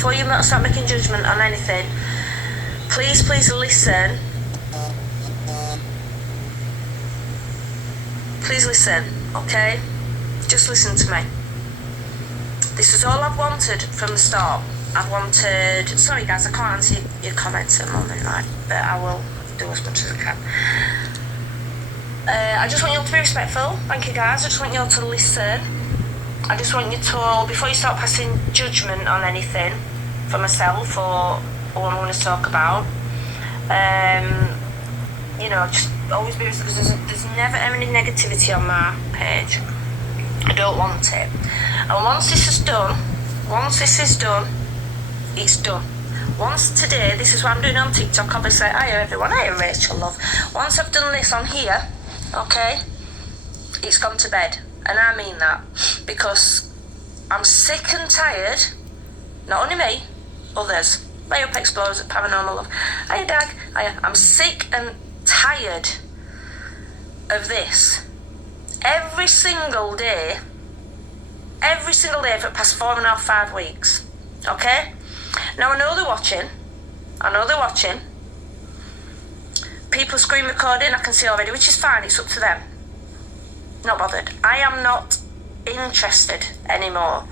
before you start making judgment on anything, please listen. Please listen, okay? Just listen to me. This is all I've wanted from the start. I've wanted... Sorry guys, I can't answer your comments at the moment, right? But I will do as much as I can. I just want you all to be respectful. Thank you guys. I just want you all to listen. I just want you to all, before you start passing judgment on anything for myself or what I'm going to talk about, you know, just always be respectful, because there's never any negativity on my page. I don't want it. And once this is done, it's done. Once today, this is what I'm doing on TikTok, obviously. Hiya everyone, hiya Rachel, love. Once I've done this on here, okay, it's gone to bed. And I mean that, because I'm sick and tired, not only me, others. My up explorers at Paranormal Love. Hiya Dag, hiya. I'm sick and tired of this. Every single day for the past 4.5, 5 weeks. Okay? Now I know they're watching. People screen recording, I can see already, which is fine, it's up to them. Not bothered. I am not interested anymore.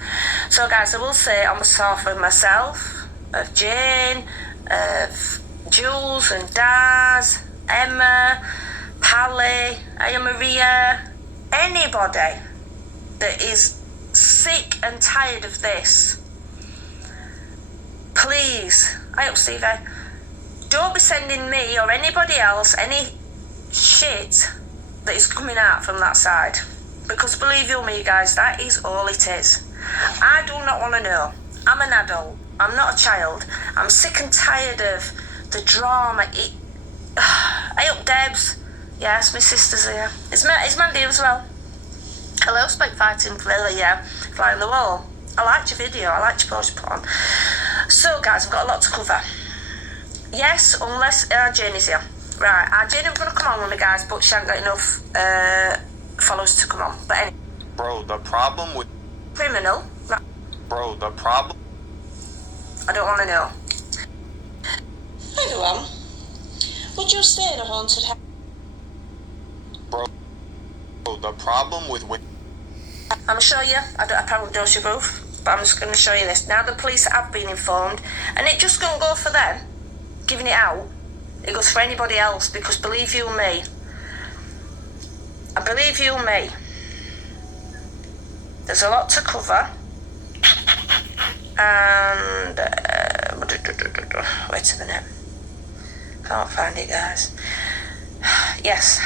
So guys, I will say on behalf of myself, of Jane, of Jules and Daz, Emma, Pally, Aya Maria, anybody that is sick and tired of this, please, I hope Stevie, don't be sending me or anybody else any shit that is coming out from that side, because believe you me guys, that is all it is. I do not want to know. I'm an adult, I'm not a child. I'm sick and tired of the drama. Hey up Debs, yes, my sister's here. Is Mandy as well? Hello, Spike Fighting Thriller, yeah, Flying the Wall. I liked your video, I liked your post you put on. So guys, I've got a lot to cover. Yes, unless Jane is here. Right, Jane is going to come on with me guys, but she hasn't got enough followers to come on. But anyway. Bro, the problem with... Criminal. Right. Bro, the problem... I don't want to know. Hi everyone. Would you stay in a haunted house? Bro, the problem with... I'm going to show you. I probably don't show both, but I'm just going to show you this. Now the police have been informed, and it just don't go for them, giving it out. It goes for anybody else, because believe you me, there's a lot to cover, and wait a minute, can't find it guys. Yes,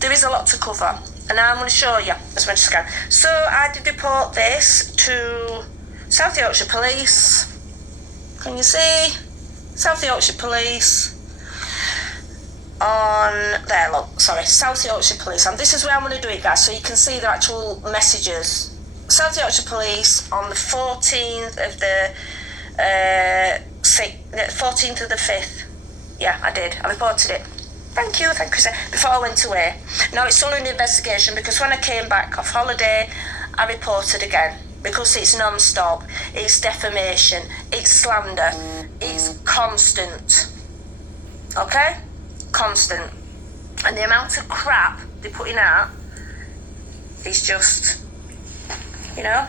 there is a lot to cover, and I'm going to show you as much as I can. So I did report this to South Yorkshire Police. Can you see? South Yorkshire Police on there, look, sorry, South Yorkshire Police, and this is where I'm going to do it guys, so you can see the actual messages. South Yorkshire Police on the 14th of the 14th of the 5th. Yeah, I did, I reported it. Thank you, sir. Before I went away. Now it's still an investigation, because when I came back off holiday, I reported again. Because it's non-stop, it's defamation, it's slander, it's constant. Okay? Constant. And the amount of crap they're putting out is just, you know,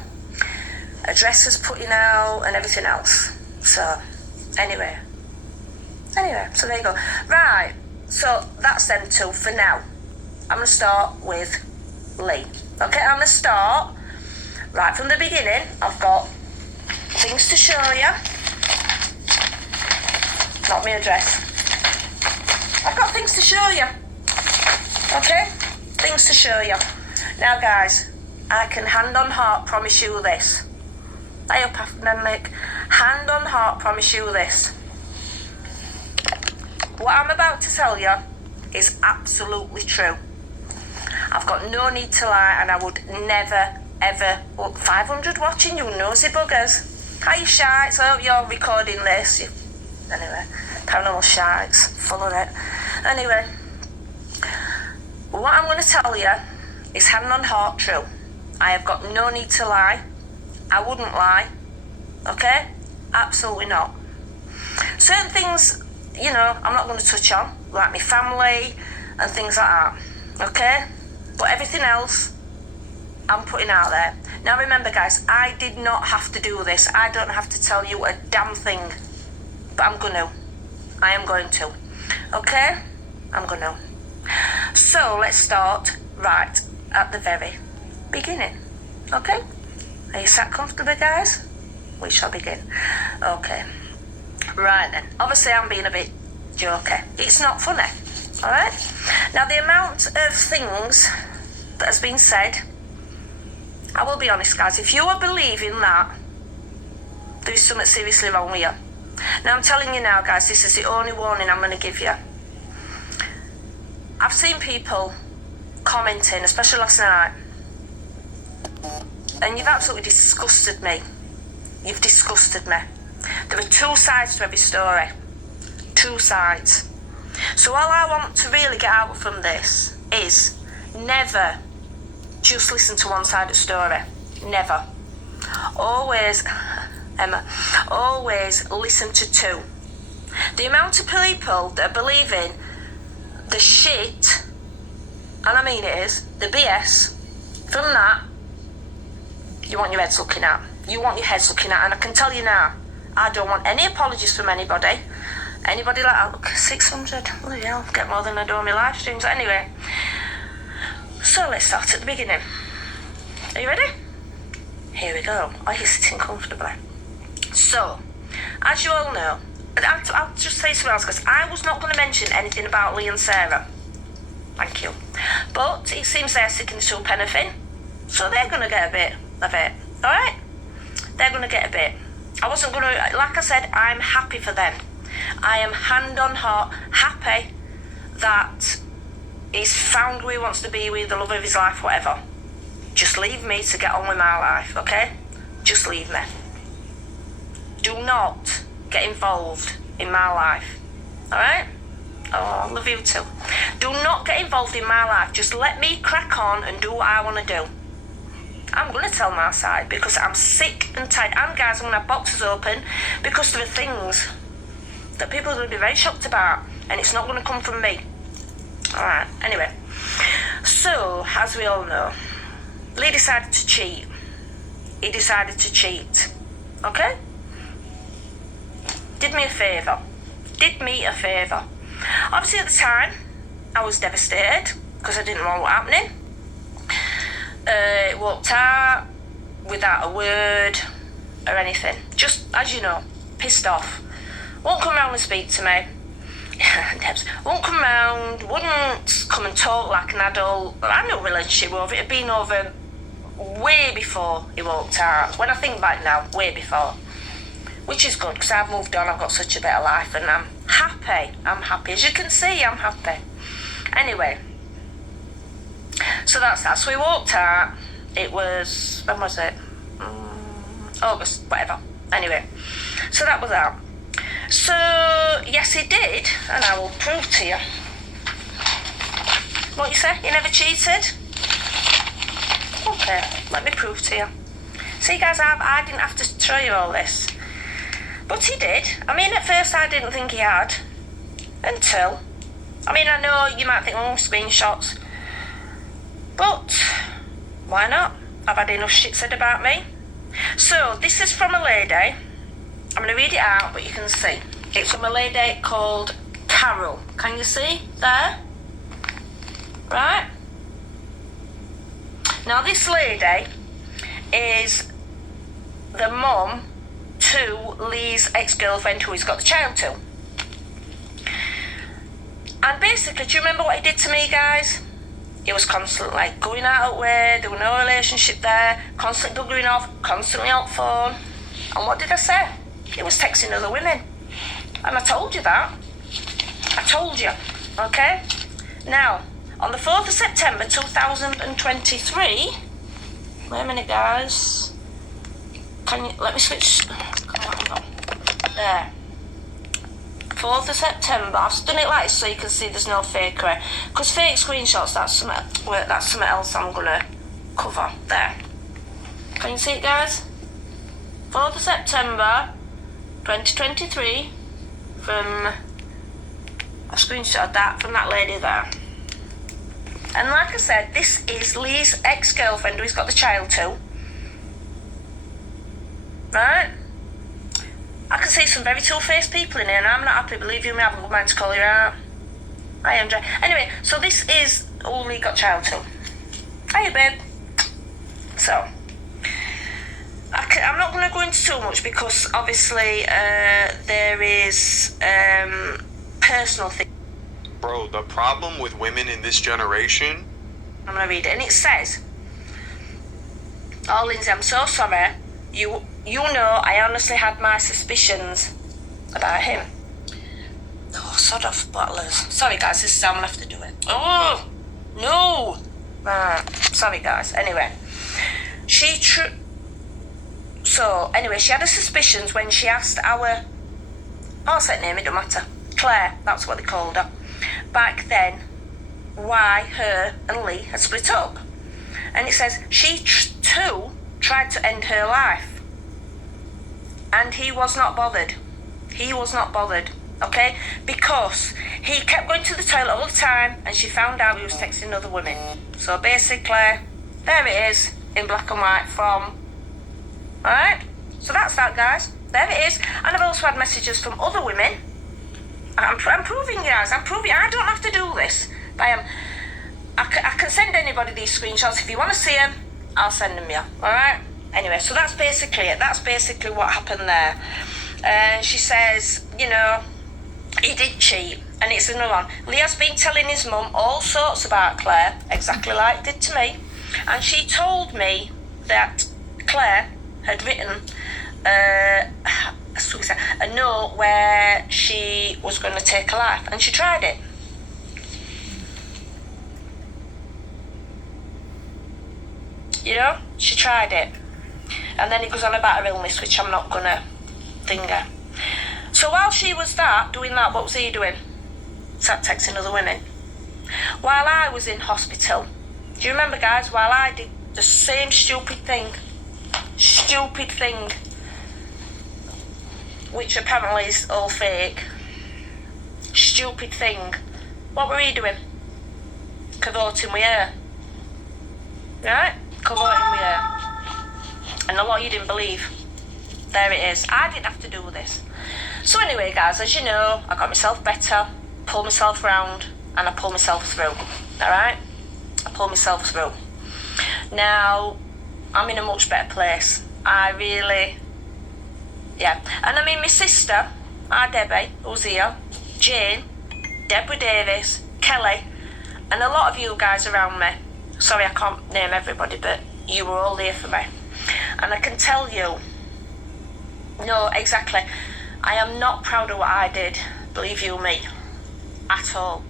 addresses putting out and everything else. So, anyway, so there you go. Right, so that's them two for now. I'm going to start with Lee. Okay, I'm going to start right from the beginning. I've got things to show you. Not my address. I've got things to show you. Okay? Things to show you. Now guys, I can hand on heart promise you this. I hope hand on heart promise you this. What I'm about to tell you is absolutely true. I've got no need to lie, and I would never ever... Look, 500 watching, you nosy buggers. Hi shites, I hope you're recording this. Anyway, paranormal shites, full of it. Anyway, what I'm going to tell you is hand on heart true. I have got no need to lie. I wouldn't lie. Okay? Absolutely not. Certain things, you know, I'm not going to touch on, like my family and things like that. Okay? But everything else, I'm putting out there. Now remember, guys, I did not have to do this. I don't have to tell you a damn thing. But I'm going to. I am going to. Okay? I'm going to. So let's start right at the very beginning. Okay? Are you sat comfortably, guys? We shall begin. Okay. Right then. Obviously, I'm being a bit jokey. It's not funny. Alright? Now, the amount of things that has been said, I will be honest, guys, if you are believing that, there is something seriously wrong with you. Now, I'm telling you now, guys, this is the only warning I'm going to give you. I've seen people commenting, especially last night, and you've absolutely disgusted me. You've disgusted me. There are two sides to every story. Two sides. So all I want to really get out from this is never just listen to one side of the story. Never. Always, Emma, always listen to two. The amount of people that are believing the shit, and I mean it is, the BS, from that, you want your heads looking at. You want your heads looking at, and I can tell you now, I don't want any apologies from anybody. Anybody like that, look, 600, bloody hell, get more than I do on my live streams. Anyway, so let's start at the beginning. Are you ready? Here we go. Are you sitting comfortably? So, as you all know, I'll just say something else, because I was not going to mention anything about Lee and Sarah. Thank you. But it seems they're sticking to a pen of fin, so they're going to get a bit of it. Alright? They're going to get a bit. I wasn't going to, like I said, I'm happy for them. I am hand on heart happy that he's found who he wants to be with, the love of his life, whatever. Just leave me to get on with my life, okay? Just leave me. Do not get involved in my life, alright? Oh, I love you too. Do not get involved in my life. Just let me crack on and do what I want to do. I'm going to tell my side because I'm sick and tired. And guys, I'm going to have boxes open because there are things that people are going to be very shocked about, and it's not going to come from me. Alright, anyway. So, as we all know, Lee decided to cheat. He decided to cheat. Okay? Did me a favour. Did me a favour. Obviously, at the time, I was devastated because I didn't know what was happening. Walked out without a word or anything. Just, as you know, pissed off. Won't come round and speak to me. Debs. Won't come round, wouldn't come and talk like an adult. I had no relationship with it. It had been over way before he walked out. When I think back now, way before. Which is good, because I've moved on, I've got such a better life, and I'm happy. I'm happy. As you can see, I'm happy. Anyway. So that's that. So he walked out. It was, when was it? August, whatever. Anyway. So that was that. So, yes, he did, and I will prove to you. What you say? He never cheated? Okay, let me prove to you. See, guys, I didn't have to show you all this. But he did. I mean, at first I didn't think he had. Until. I mean, I know you might think, screenshots. But, why not? I've had enough shit said about me. So, this is from a lady. I'm going to read it out, but you can see. It's from a lady called Carol. Can you see there? Right? Now, this lady is the mum to Lee's ex-girlfriend who he's got the child to. And basically, do you remember what he did to me, guys? He was constantly, like, going out of way, there was no relationship there, constantly buggering off, constantly on phone. And what did I say? He was texting other women. And I told you that. I told you. Okay? Now, on the 4th of September 2023... Wait a minute, guys. Can you... Let me switch... Come on. There. 4th of September. I've done it like this so you can see there's no fakery. Because fake screenshots, that's something else I'm going to cover. There. Can you see it, guys? 4th of September 2023 from, I screenshot that from that lady there. And like I said, this is Lee's ex-girlfriend who he's got the child to. Right? I can see some very two-faced people in here and I'm not happy, believe you me, I haven't got mind to call you out. I am dry. Anyway, so this is who Lee got child to. Hiya, babe. So, I'm not going to go into too much because obviously there is personal things. Bro, the problem with women in this generation. I'm going to read it and it says, "Oh, Lindsay, I'm so sorry. You know I honestly had my suspicions about him." Oh, sod off, bottlers. Sorry, guys, this is how I'm going to have to do it. Oh, no. Right, sorry, guys. Anyway, she had her suspicions when she asked our, I'll say name, it don't matter, Claire, that's what they called her, back then, why her and Lee had split up. And it says she too tried to end her life. And he was not bothered. He was not bothered, okay? Because he kept going to the toilet all the time and she found out he was texting other women. So basically, there it is, in black and white from... Alright? So that's that, guys. There it is. And I've also had messages from other women. I'm proving, guys. I'm proving. I don't have to do this. But I can send anybody these screenshots. If you want to see them, I'll send them you. Alright? Anyway, so that's basically it. That's basically what happened there. And she says, you know, he did cheat. And it's another one. Lee has been telling his mum all sorts about Claire, exactly like it did to me. And she told me that Claire had written a note where she was going to take her life. And she tried it. You know, she tried it. And then it goes on about her illness, which I'm not going to finger. So while she was doing that, what was he doing? Sat texting other women. While I was in hospital, do you remember, guys, while I did the same stupid thing, which apparently is all fake, stupid thing, what were he doing? Cavorting with her. Right? Cavorting with her. And a lot you didn't believe. There it is. I didn't have to do this. So anyway, guys, as you know, I got myself better, pulled myself round, and I pulled myself through. Alright? I pulled myself through. Now, I'm in a much better place. I really... Yeah. And I mean, my sister, our Debbie, who's here, Jane, Deborah Davis, Kelly, and a lot of you guys around me. Sorry, I can't name everybody, but you were all there for me. And I can tell you, no, exactly, I am not proud of what I did, believe you me, at all.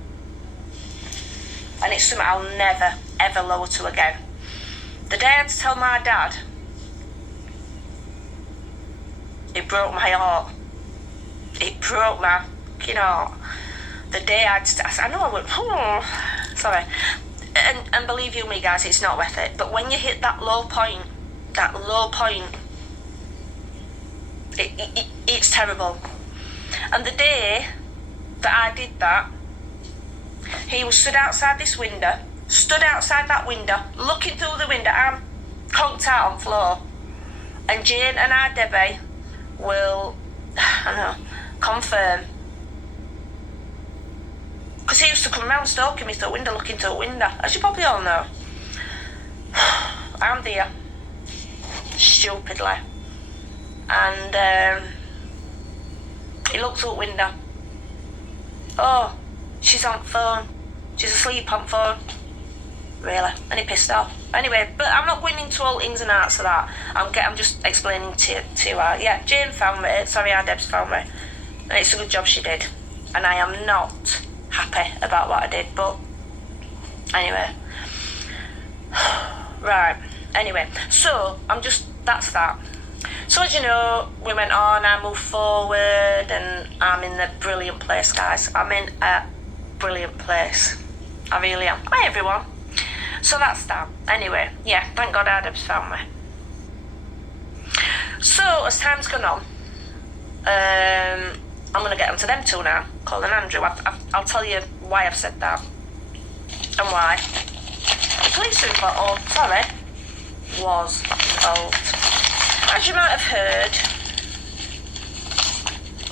And it's something I'll never, ever lower to again. The day I had to tell my dad, it broke my heart. It broke my fucking heart. The day I know I went, oh, sorry. And believe you me, guys, it's not worth it. But when you hit that low point, it's terrible. And the day that I did that, he was stood outside that window, looking through the window. I'm conked out on floor. And Jane and our Debbie will, confirm. Because he used to come round stalking me through a window, looking through a window, as you probably all know. I'm there, stupidly. And he looked through a window. Oh, she's on phone. She's asleep on phone. Really? And he pissed off. Anyway, but I'm not going into all ins and outs of that. I'm just explaining to you. Yeah, Jane found me. Sorry, our Debs found me. And it's a good job she did. And I am not happy about what I did, but anyway. Right. Anyway, so that's that. So as you know, we went on, I moved forward, and I'm in a brilliant place, guys. I'm in a brilliant place. I really am. Hi, everyone. So that's that. Anyway, yeah, thank God Adam's found me. So as time's gone on, I'm going to get onto them two now, Cole and Andrew. I'll tell you why I've said that and why. The police report, was involved. As you might have heard,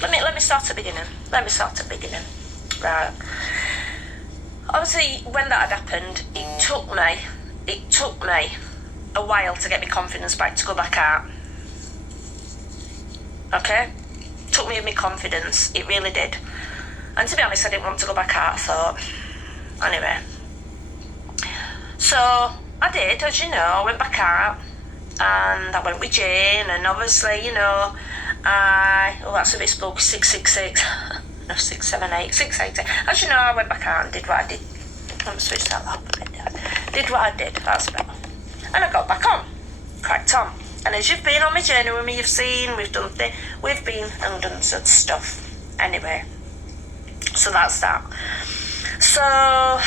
let me start at the beginning. Right. Obviously, when that had happened, it took me a while to get my confidence back to go back out. Okay? Took me my confidence, it really did. And to be honest, I didn't want to go back out, I thought. Anyway. So, I did, as you know, I went back out, and I went with Jane, and obviously, you know, that's a bit spooky, 666, no, 678, 680. As you know, I went back out and did what I did. Let me switch that up a bit. Did what I did, that's better. And I got back on, cracked on. And as you've been on my journey with me, you've seen, we've been and done some stuff. Anyway, so that's that. So,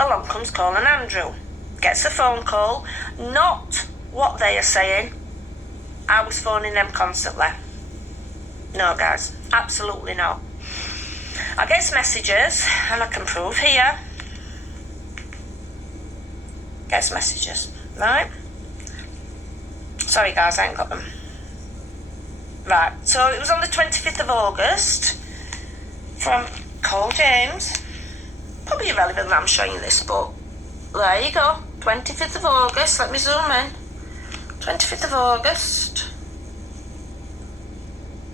along comes Cole and Andrew. Gets a phone call, not what they are saying. I was phoning them constantly. No, guys, absolutely not. I get messages, and I can prove here. Gets messages, right? Sorry, guys, I ain't got them. Right, so it was on the 25th of August from Cole James. Probably irrelevant that I'm showing you this, but there you go. 25th of August, let me zoom in. 25th of August.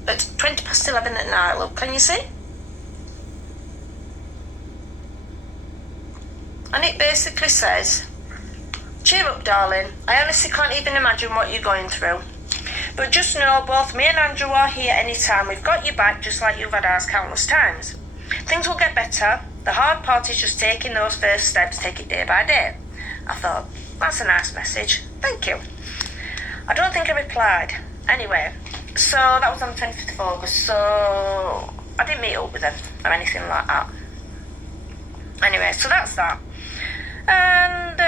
It's 20 past 11 at night, look, can you see? And it basically says, cheer up, darling. I honestly can't even imagine what you're going through. But just know both me and Andrew are here anytime. We've got your back just like you've had ours countless times. Things will get better. The hard part is just taking those first steps, take it day by day. I thought, that's a nice message. Thank you. I don't think I replied. Anyway, so that was on the 25th of August, so I didn't meet up with them or anything like that. Anyway, so that's that. And,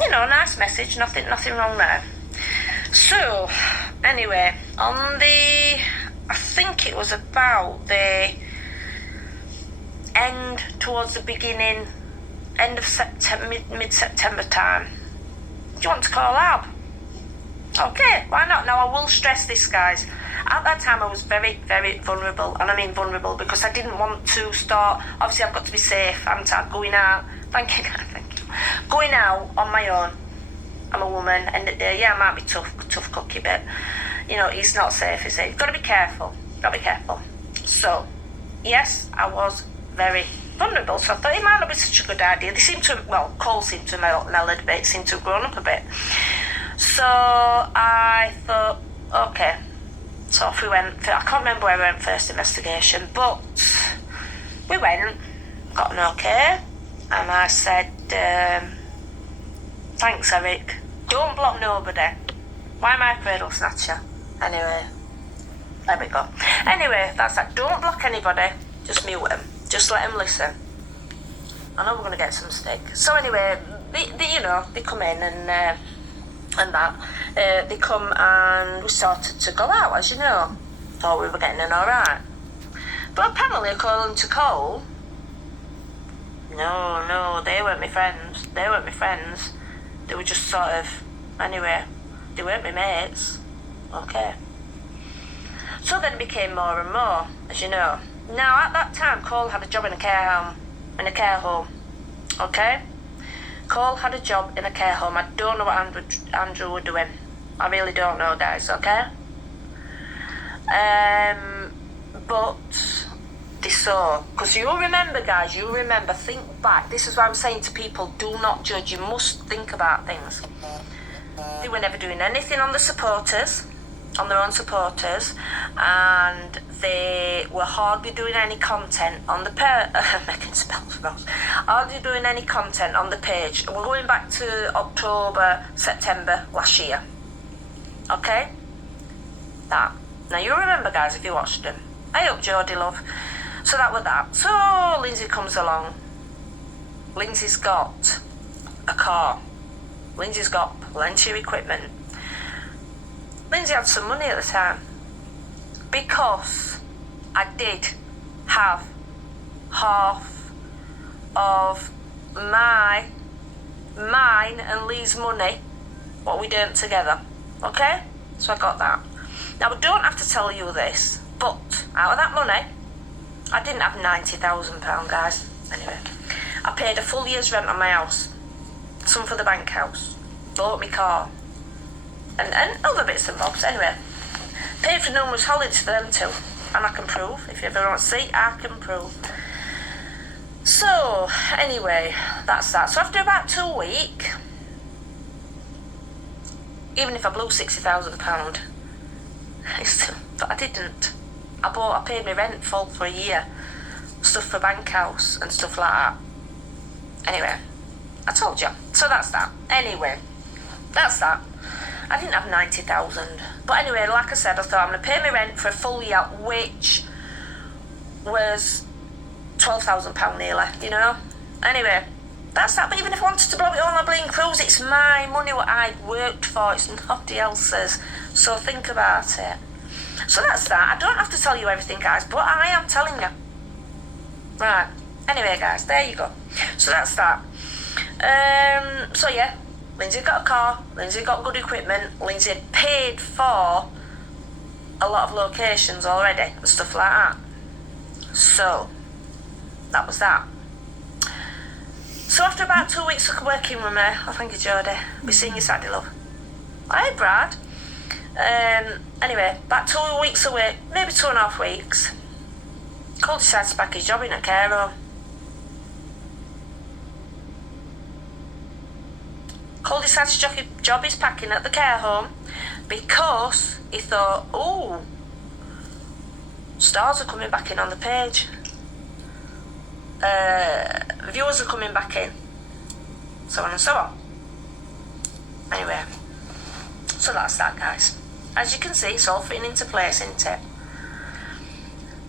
you know, nice message, nothing wrong there. So, anyway, on the, I think it was about the end towards the beginning, end of September, mid-September time. Do you want to call Ab? Okay, why not? Now, I will stress this, guys. At that time, I was very, very vulnerable. And I mean vulnerable because I didn't want to start... Obviously, I've got to be safe, haven't I? Going out... Thank you. Going out on my own. I'm a woman. And yeah, I might be tough cookie, but, you know, it's not safe, is it? You've got to be careful. So, yes, I was very vulnerable. So I thought it might not be such a good idea. They seemed to... Well, Cole seemed to have mellowed a bit. Seemed to have grown up a bit. So I thought, okay. So off we went. I can't remember where we went first investigation, but we went, got an okay, and I said, thanks, Eric. Don't block nobody. Why am I a cradle snatcher? Anyway, there we go. Anyway, that's that. Don't block anybody. Just mute them. Just let them listen. I know we're going to get some stick. So anyway, they come in and that. They come and we started to go out, as you know. Thought we were getting in alright. But apparently, according to Cole, no, they weren't my friends. They were just sort of, anyway, they weren't my mates. Okay. So then it became more and more, as you know. Now, at that time, Cole had a job in a care home. Okay? Cole had a job in a care home. I don't know what Andrew were doing. I really don't know, guys, okay? But they saw. Because you'll remember, guys, think back. This is what I'm saying to people, do not judge. You must think about things. They were never doing anything on their own supporters, and they were hardly doing any content on the making spells for us. Hardly doing any content on the page. We're going back to October, September last year. Okay? That. Now you remember, guys, if you watched them. Hey up, Jodie, love. So that was that. So Lindsay comes along. Lindsay's got a car. Lindsay's got plenty of equipment. Lindsay had some money at the time. Because I did have half of mine and Lee's money, what we'd earned together. Okay? So I got that. Now, I don't have to tell you this, but out of that money, I didn't have £90,000, guys. Anyway, I paid a full year's rent on my house, some for the bank house, bought me car, and other bits and bobs. Anyway, paid for numerous holidays for them too, and I can prove. If you ever want to see, I can prove. So, anyway, that's that. So after about 2 weeks, even if I blew £60,000, but I didn't. I paid my rent full for a year, stuff for bank house and stuff like that. Anyway, I told you. So that's that. Anyway, that's that. I didn't have 90,000. But anyway, like I said, I thought I'm going to pay my rent for a full year, which was £12,000 nearly, you know. Anyway, that's that. But even if I wanted to blow it all on a bling cruise, it's my money, what I'd worked for. It's nobody else's. So think about it. So that's that. I don't have to tell you everything, guys, but I am telling you. Right. Anyway, guys, there you go. So that's that. So yeah, Lindsay got a car. Lindsay got good equipment. Lindsay had paid for a lot of locations already and stuff like that. So that was that. So after about 2 weeks of working with me, oh, thank you, Jodie. We're seeing you Saturday, love. Hi, Brad. Anyway, about 2 weeks away, maybe 2.5 weeks, Cole decides to pack his job in a care home. Cole decides to job his packing at the care home because he thought, oh, stars are coming back in on the page. Viewers are coming back in. So on and so on. Anyway, so that's that, guys. As you can see, it's all fitting into place, isn't it?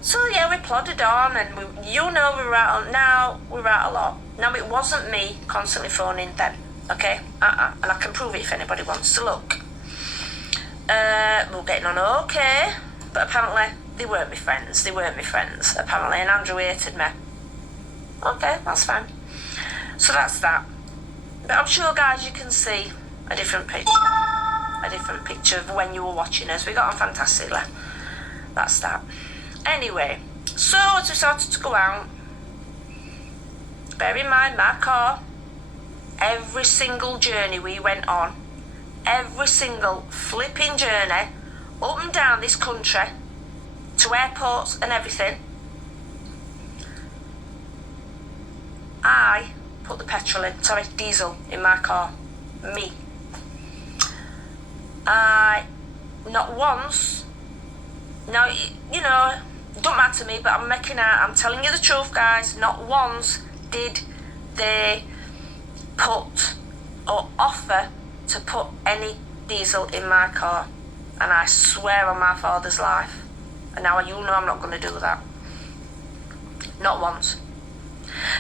So yeah, we plodded on, and we were out a lot. Now, it wasn't me constantly phoning them, okay? And I can prove it if anybody wants to look. We were getting on okay, but apparently they weren't my friends. Apparently, and Andrew hated me. Okay, that's fine. So that's that. But I'm sure, guys, you can see a different picture of when you were watching us. We got on fantastically. That's that. Anyway, so as we started to go out, bear in mind my car, every single journey we went on, every single flipping journey up and down this country to airports and everything, I put the diesel in my car. Me. Not once, now, you know, it don't matter to me, but I'm telling you the truth, guys, not once did they put or offer to put any diesel in my car. And I swear on my father's life, and now you know I'm not going to do that. Not once.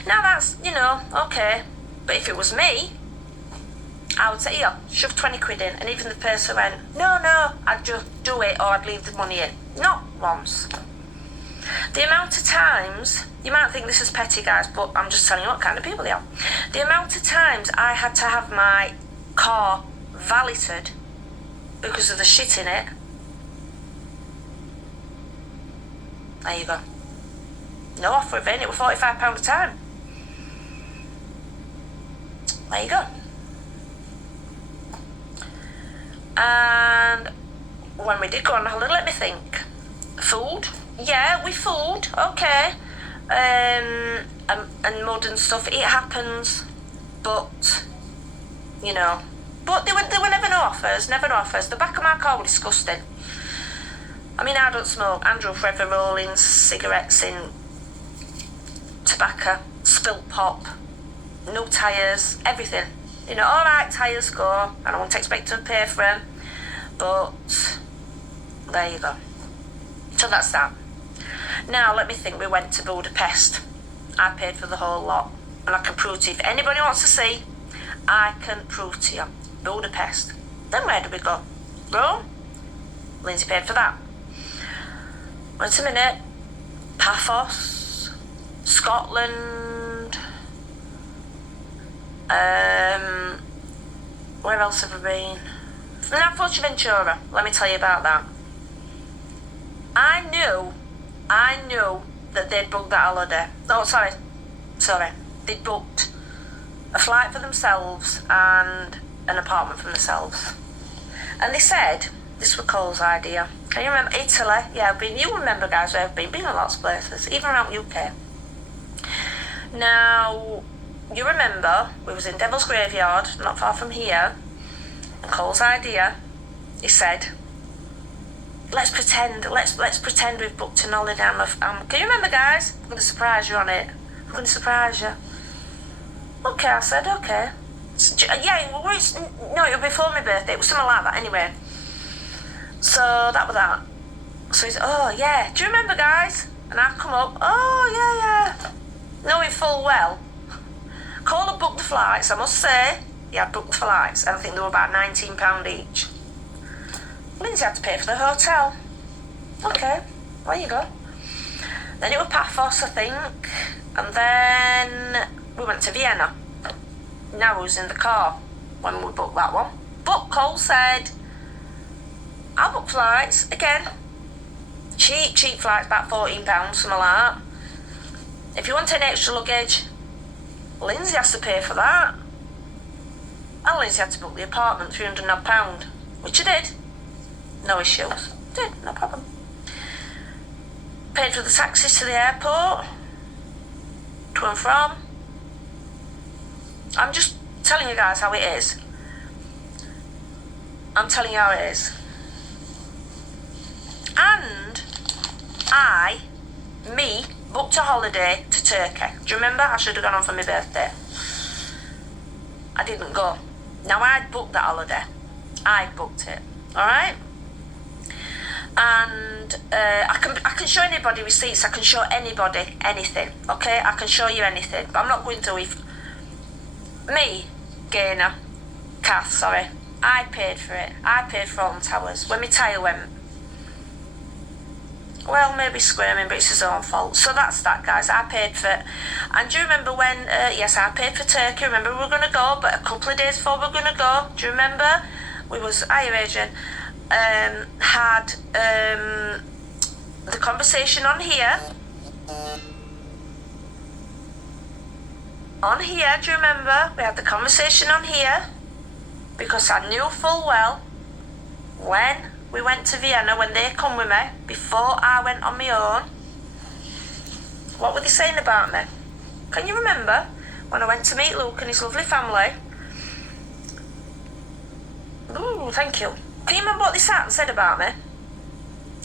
Now that's, you know, okay, but if it was me, I would say, here, shove 20 quid in, and even the person went, no, I'd just do it, or I'd leave the money in. Not once. The amount of times, you might think this is petty, guys, but I'm just telling you what kind of people they are. The amount of times I had to have my car valeted because of the shit in it. There you go. No offer of it was £45 a time. There you go. And when we did go on holiday, let me think. Food? Yeah, we food, okay. And mud and stuff, it happens. But, you know. But there were never no offers. The back of my car was disgusting. I mean, I don't smoke. Andrew forever rolling cigarettes in tobacco, spilt pop, no tyres, everything. You know, all right, tyres go, and I won't expect to pay for them, but there you go. So that's that. Now, let me think. We went to Budapest. I paid for the whole lot, and I can prove to you. If anybody wants to see, I can prove to you. Budapest. Then where do we go? Rome? Lindsay paid for that. Wait a minute. Paphos, Scotland. Where else have we been? Now, Fuerteventura. Let me tell you about that. I knew that they'd booked that holiday. Oh, sorry. They'd booked a flight for themselves and an apartment for themselves. And they said this was Cole's idea. Can you remember Italy? Yeah, you remember, guys, where I've been in lots of places, even around UK. Now, you remember we was in Devil's Graveyard, not far from here. And Cole's idea, he said, let's pretend we've booked an holiday. Can you remember, guys? I'm going to surprise you on it. I'm going to surprise you. Okay, I said, okay. Yeah, it was before my birthday. It was something like that, anyway. So that was that. So he's, oh yeah, do you remember, guys? And I come up, oh yeah. Knowing full well, Cole had booked the flights. I must say, he had booked the flights, and I think they were about £19 each. Lindsay had to pay for the hotel. Okay, there you go. Then it was Paphos, I think, and then we went to Vienna. Now we was in the car when we booked that one. But Cole said, I'll book flights again. Cheap flights, about £14, something like that. If you want any extra luggage, Lindsay has to pay for that. And Lindsay had to book the apartment, £300 which I did. No issues. Did, no problem. Paid for the taxis to the airport, to and from. I'm just telling you guys how it is. I'm telling you how it is. And me, booked a holiday to Turkey. Do you remember? I should have gone on for my birthday. I didn't go. Now, I'd booked that holiday. I booked it. Alright? And I can show anybody receipts. I can show anybody anything. Okay? I can show you anything. But I'm not going to. If me, Gaynor, Kath, sorry, I paid for it. I paid for Alton Towers. When my tyre went, well, maybe screaming, but it's his own fault. So that's that, guys. I paid for it. And do you remember when, yes, I paid for Turkey. Remember we were going to go, but a couple of days before we were going to go, do you remember? We was, Adrian, had the conversation on here. On here, do you remember? We had the conversation on here because I knew full well when we went to Vienna, when they come with me, before I went on my own, what were they saying about me? Can you remember when I went to meet Luke and his lovely family? Ooh, thank you. Can you remember what they sat and said about me?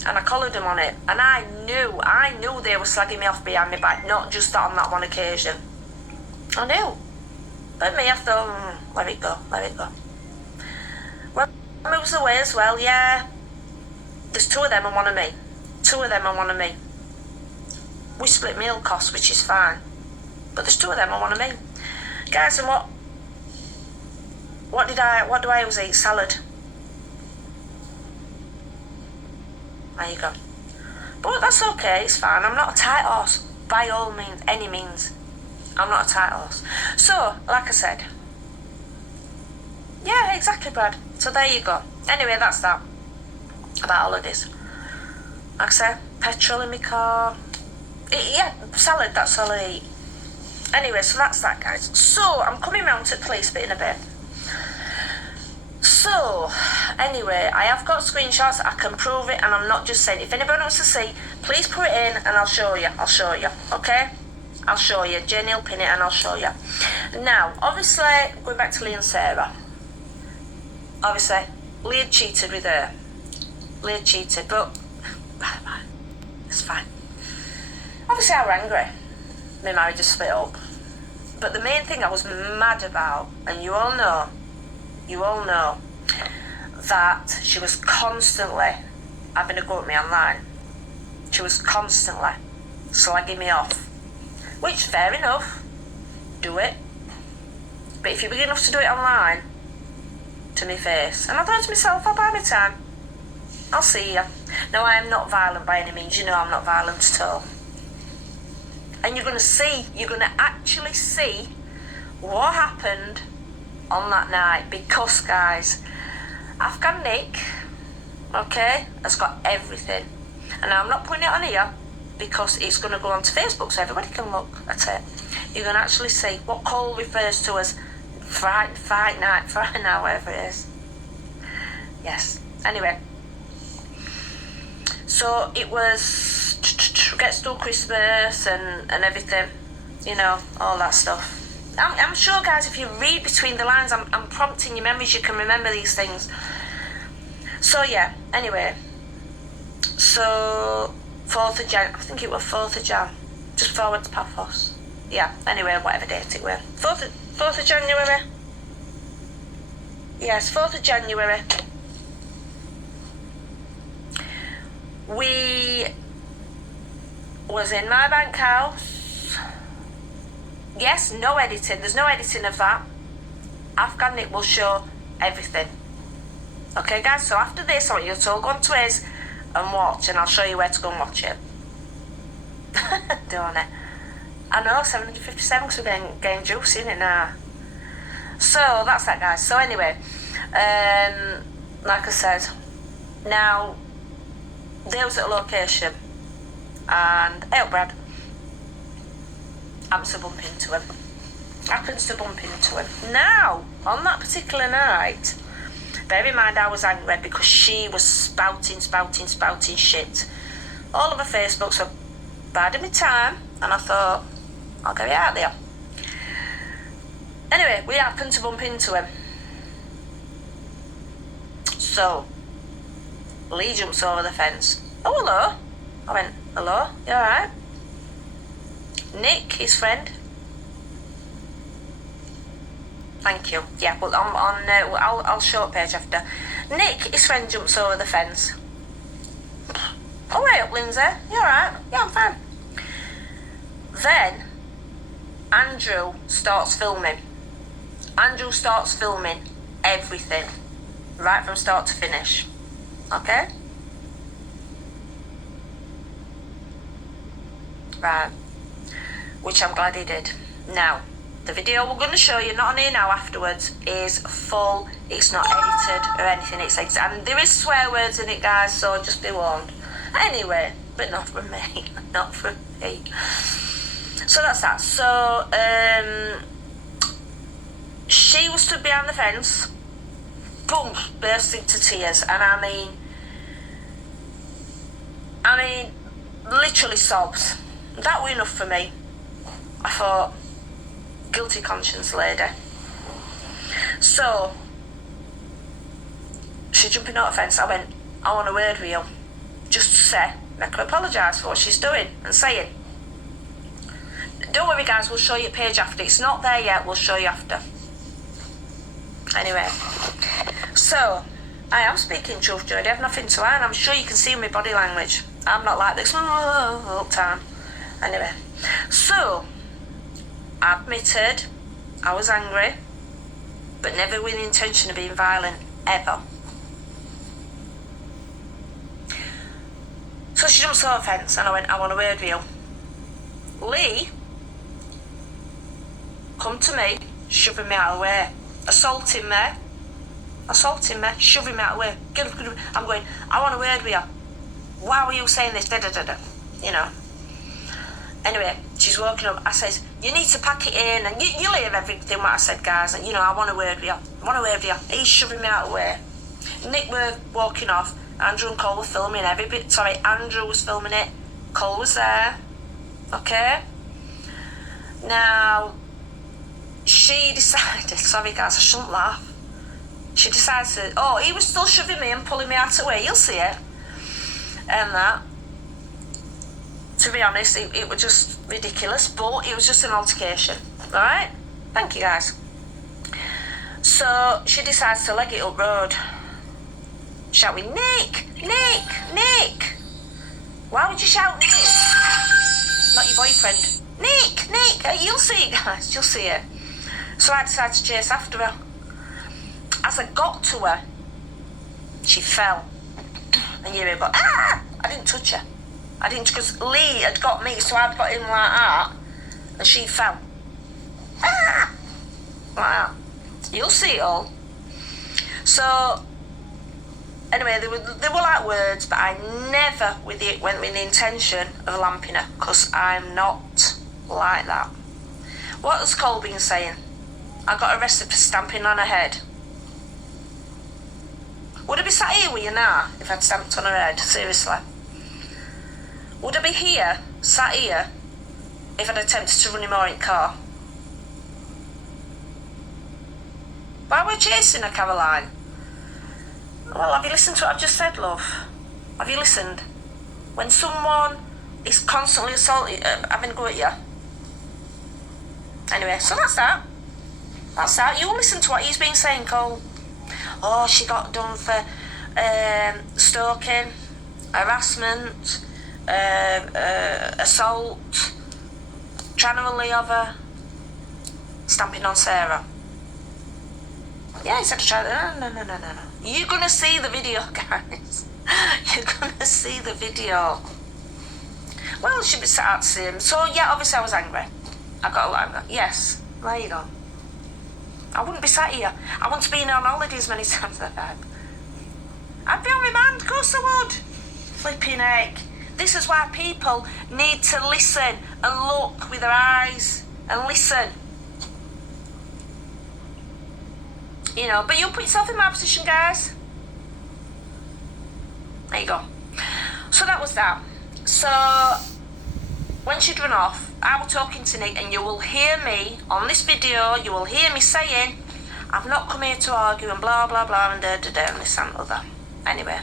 And I collared them on it. And I knew they were slagging me off behind my back, not just on that one occasion. I knew. But me, I thought, let it go. Well, I was away as well, yeah. There's two of them and one of me. We split meal costs, which is fine. But there's two of them and one of me. Guys, and what do I always eat? Salad. There you go. But that's okay, it's fine. I'm not a tight horse, by all means, any means. I'm not a tight horse. So, like I said. Yeah, exactly, Brad. So there you go. Anyway, that's that. About holidays. Like I said, petrol in my car. Yeah, salad, that's all I eat. Anyway, so that's that, guys. So, I'm coming round to the police bit in a bit. So, anyway, I have got screenshots, I can prove it, and I'm not just saying. If anybody wants to see, please put it in and I'll show you, okay? I'll show you. Jenny will pin it and I'll show you. Now, obviously, going back to Lee and Sarah. Obviously, Lee had cheated with her. But it's fine. Obviously, I was angry. My marriage just split up. But the main thing I was mad about, and you all know, that she was constantly having a go at me online. She was constantly slagging me off. Which, fair enough, do it. But if you're big enough to do it online, to my face, and I thought to myself, I'll buy my time. I'll see you. Now, I am not violent by any means. You know I'm not violent at all. And you're going to actually see what happened on that night. Because, guys, Afghan Nick, okay, has got everything. And I'm not putting it on here because it's going to go onto Facebook so everybody can look at it. You're going to actually see what Cole refers to as fight night, whatever it is. Yes. Anyway. So it was gets to Christmas and everything, you know, all that stuff. I'm sure, guys, if you read between the lines, I'm prompting your memories, you can remember these things. So, yeah, anyway. So, 4th of Jan, I think it was 4th of Jan, just forward to Paphos. Yeah, anyway, whatever date it was. 4th of January. Yes, 4th of January. We was in my bank house. Yes, no editing. There's no editing of that. Afghan Nick will show everything. Okay, guys, so after this, I want you to all go on to his and watch, and I'll show you where to go and watch it. Don't it? I know, 757, because we're getting juicy in it now. So, that's that, guys. So, anyway, like I said, now, they was at a location, and hey, Brad happens to bump into him. Now, on that particular night, bear in mind I was angry because she was spouting shit all over Facebook, so biding my time, and I thought, I'll get it out there. Anyway, we happened to bump into him. So, Lee jumps over the fence. Oh, hello. I went, hello, you alright? Nick, his friend. Thank you. Yeah, well, I'll show a page after. Nick, his friend, jumps over the fence. Oh, wait up, Lindsay. You alright? Yeah, I'm fine. Then, Andrew starts filming. Andrew starts filming everything, right from start to finish. Okay? Right. Which I'm glad he did. Now, the video we're going to show you, not on here now afterwards, is full. It's not edited or anything. It's and there is swear words in it, guys, so just be warned. Anyway, but not from me. Not from me. So that's that. So, she was stood behind the fence, boom, burst into tears, and I mean, literally sobs. That was enough for me. I thought, guilty conscience lady. So, she jumping out the fence. I went, I want a word with you. Just to say, make her apologise for what she's doing and saying. Don't worry, guys, we'll show you a page after. It's not there yet, we'll show you after. Anyway, so, I am speaking truth, Jodie. I have nothing to hide. I'm sure you can see my body language. I'm not like this all the time. Anyway, so, I admitted I was angry, but never with the intention of being violent, ever. So she jumps over the fence and I went, I want a word with you. Lee come to me, shoving me out of the way, assaulting me, shoving me out of the way. I'm going, I want a word with you. Why were you saying this? You know. Anyway, she's walking up. I says, you need to pack it in, and you'll hear everything what I said, guys. And, you know, I want a word with you. He's shoving me out of the way. Nick were walking off. Andrew and Cole were filming every bit. Sorry, Andrew was filming it. Cole was there. Okay? Now, she decided, sorry guys, I shouldn't laugh. She decided to, he was still shoving me and pulling me out of the way. You'll see it. And that. To be honest, it was just ridiculous, but it was just an altercation. Alright? Thank you, guys. So, she decides to leg it up road. Shouting, Nick! Why would you shout Nick? Not your boyfriend. Nick! You'll see it, guys. You'll see it. So I decided to chase after her. As I got to her, she fell. And you go, ah! I didn't touch her. I didn't, because Lee had got me, so I'd got him like that, and she fell. Ah! Like that. You'll see it all. So, anyway, they were like words, but I never went with the intention of lamping her, because I'm not like that. What has Cole been saying? I got arrested for stamping on her head. Would I be sat here with you now if I'd stamped on her head? Seriously. Would I be here, sat here, if I'd attempted to run him over in the car? Why were we chasing her, Caroline? Well, have you listened to what I've just said, love? Have you listened? When someone is constantly having a go at you. Anyway, so that's that. That's that. You listen to what he's been saying, Cole. Oh, she got done for stalking, harassment, assault, trying to relieve her, stamping on Sarah. Yeah, he said to try. No. You're gonna see the video, guys. You're gonna see the video. Well, she'd be sat out to see him. So yeah, obviously I was angry. I got a lot of angry. Yes, there you go. I wouldn't be sat here. I want to be on holidays many times a day. I'd be on remand, of course I would. Flipping heck. This is why people need to listen and look with their eyes and listen. You know, but you'll put yourself in my position, guys. There you go. So that was that. So when she'd run off, I was talking to Nick, and you will hear me on this video, you will hear me saying, I've not come here to argue and blah, blah, blah, and and this and other. Anyway.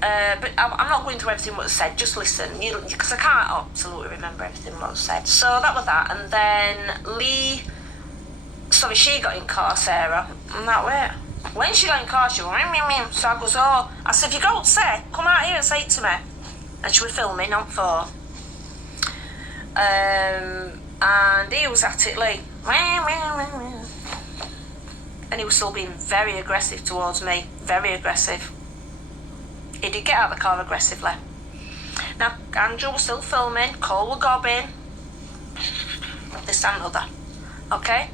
But I'm not going through everything what was said, just listen, because I can't absolutely remember everything what was said. So that was that, and then she got in car, Sarah, and that way. When she got in car, she went, so I goes, oh, I said, if you go say, come out here and say it to me. And she was filming on phone. And he was at it like, and he was still being very aggressive towards me, very aggressive. He did get out of the car aggressively. Now, Andrew was still filming, Cole was gobbing, this and other, okay?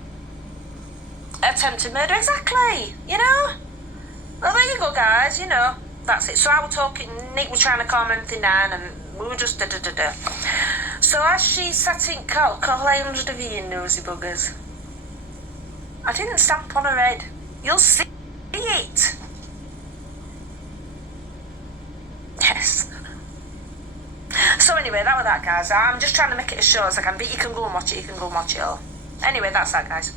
Attempted murder, exactly, you know? Well, there you go, guys, you know, that's it. So I was talking, Nick was trying to calm everything down, and we were just da-da-da-da. So as she sat in Cole 800 of you nosy buggers. I didn't stamp on her head. You'll see it. Yes. So anyway, that was that, guys. I'm just trying to make it as short as I can, but you can go and watch it, you can go and watch it all. Anyway, that's that, guys.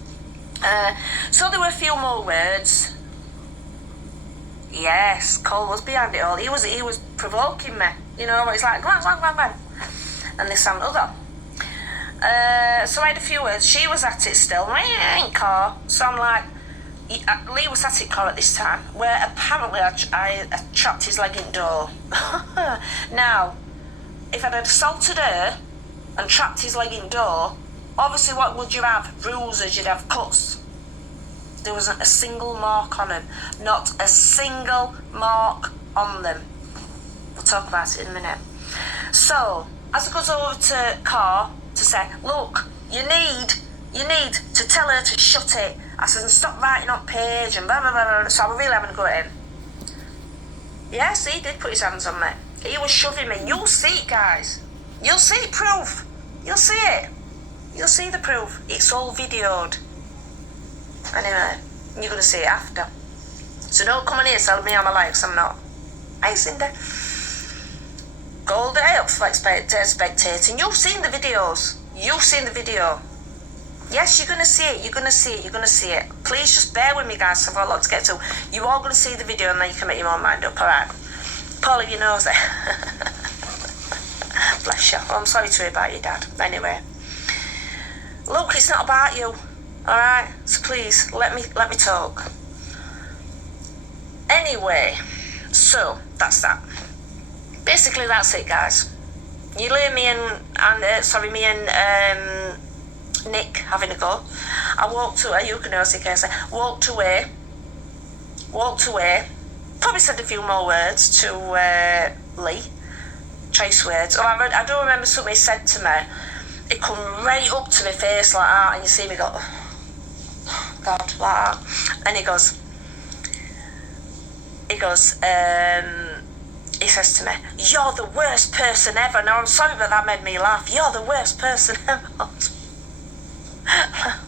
So there were a few more words. Yes, Cole was behind it all. He was provoking me. You know, he's like, go on. And this and other. So I had a few words. She was at it still, in car. So I'm like, Lee was at it car at this time, where apparently I trapped his leg in the door. Now, if I'd assaulted her and trapped his leg in the door, obviously what would you have? Bruises, you'd have cuts. There wasn't a single mark on them. Not a single mark on them. We'll talk about it in a minute. So, as I goes over to car to say, look, you need to tell her to shut it. I said, and stop writing on page and blah, blah, blah, blah. So I was really having a go at him. Yes, he did put his hands on me. He was shoving me. You'll see it, guys. You'll see it, proof. You'll see it. You'll see the proof. It's all videoed. Anyway, you're going to see it after. So don't come in here telling me I'm a liar, because I'm not. Hey, Cindy. Gold day up for spectating. You've seen the videos. You've seen the video. Yes, you're going to see it. You're going to see it. You're going to see it. Please just bear with me, guys. I've got a lot to get to. You're all going to see the video, and then you can make your own mind up. All right. Paul, you knows it. Bless you. Well, I'm sorry to hear about your dad. Anyway. Look, it's not about you. All right. So please, let me talk. Anyway. So, that's that. Basically, that's it, guys. You leave me and Nick having a go. I walked away. You can also say, walked away. Probably said a few more words to Lee. Choice words. Oh, I do remember something he said to me. It come right up to my face like that, and you see me go, oh, God, like that. And he says to me, you're the worst person ever. Now, I'm sorry, but that made me laugh. You're the worst person ever. I'm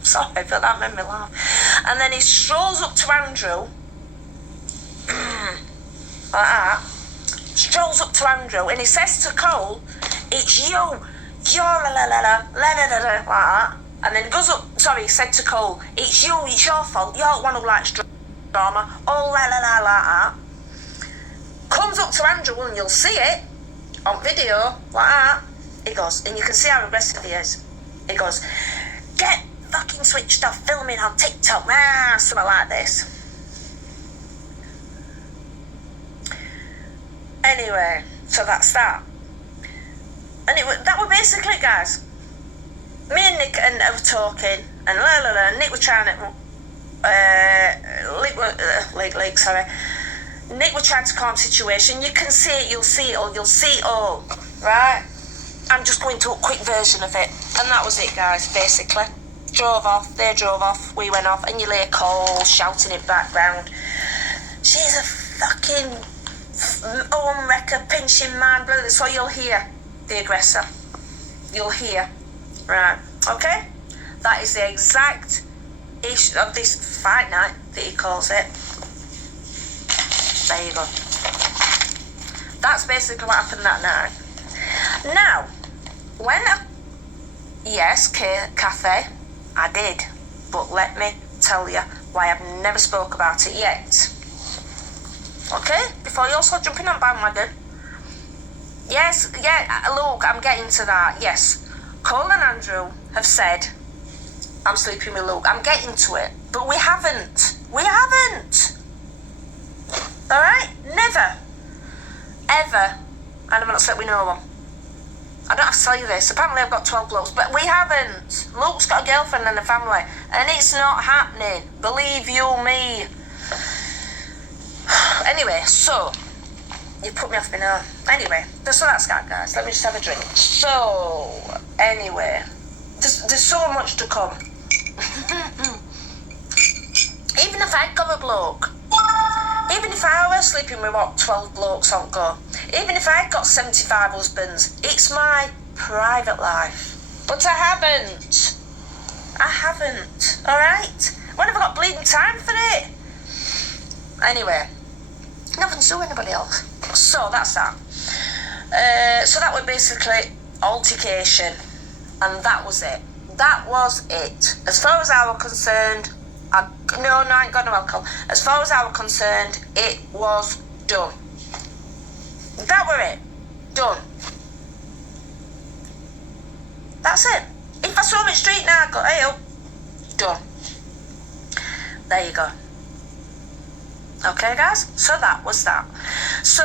sorry, but that made me laugh. And then he strolls up to Andrew, like that, strolls up to Andrew, and he says to Cole, it's you, you're like that. And then he goes up, he said to Cole, it's you, it's your fault, you're the one who likes drama, oh like that. Comes up to Andrew, and you'll see it on video, like that. He goes, and you can see how aggressive he is. He goes, get fucking switched off filming on TikTok, something like this. Anyway, so that's that. And that were basically it, guys. Me and Nick were talking, and Nick was trying to, Nick was trying to calm the situation. You can see it, you'll see it all, right? I'm just going to a quick version of it, and that was it, guys, basically. They drove off, we went off, and you lay Cole shouting in background. She's a fucking home wrecker, pinching man, brother. That's what you'll hear, the aggressor. You'll hear, right? Okay? That is the exact issue of this fight night that he calls it. There you go. That's basically what happened that night. Now, yes, Cathay, I did, but let me tell you why I've never spoke about it yet. Okay? Before you also jumping on bandwagon. Yes, look, I'm getting to that. Yes, Cole and Andrew have said, I'm sleeping with Luke. I'm getting to it. But we haven't. Alright? Never. Ever. And I'm not saying we know one. I don't have to tell you this. Apparently I've got 12 blokes, but we haven't. Luke's got a girlfriend and a family, and it's not happening. Believe you me. Anyway, so you put me off my now. Anyway, so that's that, guys. Let me just have a drink. So, anyway, there's so much to come. Even if I'd got a bloke, even if I were sleeping with 12 blokes on go, even if I'd got 75 husbands, it's my private life. But I haven't. Alright? When have I got bleeding time for it? Anyway, nothing to do with anybody else. So that's that. So that was basically altercation, and that was it. That was it. As far as I was concerned, I ain't got no alcohol. As far as I was concerned, it was done. That were it. Done. That's it. If I saw him in the street now, I'd go, hey, oh, done. There you go. Okay, guys? So that was that. So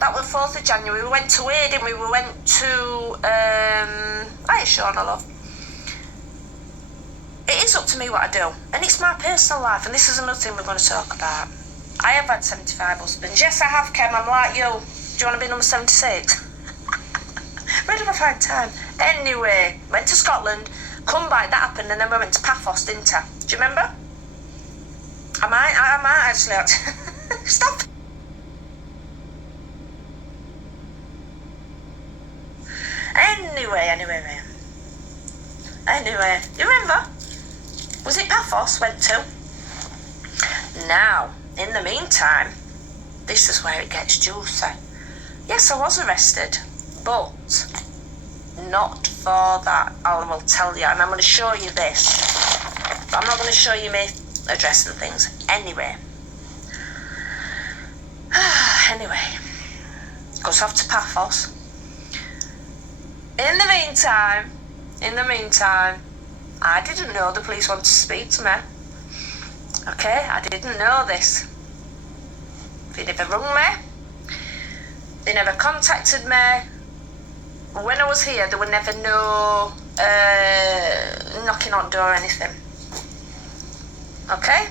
that was 4th of January. We went to where, didn't we? We went to, hi, Shauna, love. It is up to me what I do. And it's my personal life. And this is another thing we're going to talk about. I have had 75 husbands. Yes, I have, Kem. I'm like you. Do you want to be number 76? Where did I find time? Anyway, went to Scotland. Come back, that happened. And then we went to Paphos, didn't I? Do you remember? I might actually have to... Stop. Anyway, you remember? Was it Paphos went to? Now, in the meantime, this is where it gets juicy. Yes, I was arrested, but not for that. I will tell you, and I'm going to show you this. But I'm not going to show you my address and things. Anyway, goes off to Paphos. In the meantime, I didn't know the police wanted to speak to me. Okay, I didn't know this. They never rung me. They never contacted me. When I was here, there were never no knocking on door or anything. Okay?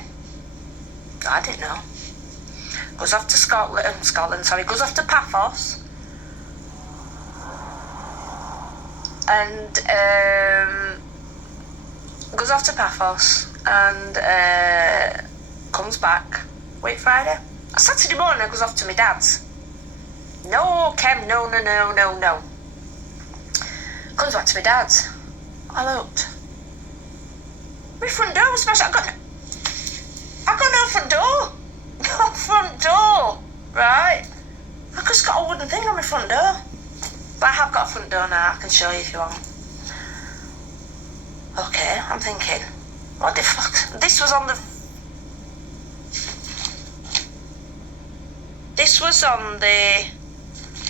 I didn't know. goes off to Scotland, goes off to Paphos. And goes off to Paphos and comes back. Wait, Friday? Saturday morning, goes off to my dad's. No, Kem, no. Comes back to my dad's. I looked. My front door was smashed. I got no front door. No front door, right? I just got a wooden thing on my front door. But I have got a front door now, I can show you if you want. Okay, I'm thinking, what the fuck? This was on the...